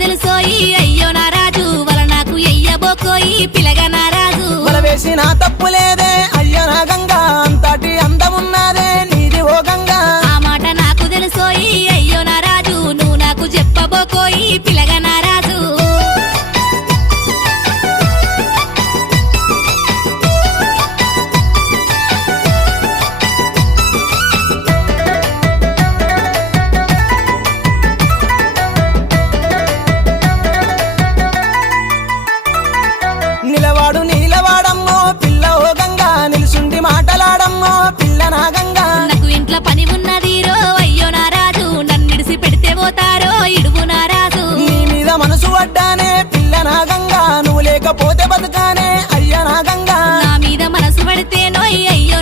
తెలుసోయి అయ్యో నా రాజు వల నాకు ఎయ్యబోకోయి పిలగా నా రాజు వల వేసిన తప్పు లేదే అయ్యో నా గంగా అంతటి అందమున్నదే నీది ఓ గంగా ఆ మాట నాకు తెలుసోయి అయ్యో నా రాజు నువ్వు నాకు చెప్పబోకోయి పిలగా నా రాజు నిలవాడు నీలవాడమ్మో పిల్ల ఓ గంగా నిలుసుండి మాటలాడమ్మో పిల్ల నా గంగా నాకు ఇంట్లో పని ఉన్నది రో అయ్యో నా రాజు నన్నిడిసి పెడితే పోతారో ఇడువు నా రాజు నీ మీద మనసు పడ్డానే పిల్ల నా గంగా నువ్వు లేకపోతే బతుకానే అయ్యో నా గంగా నా మీద మనసు పడితే నోయ్ అయ్యో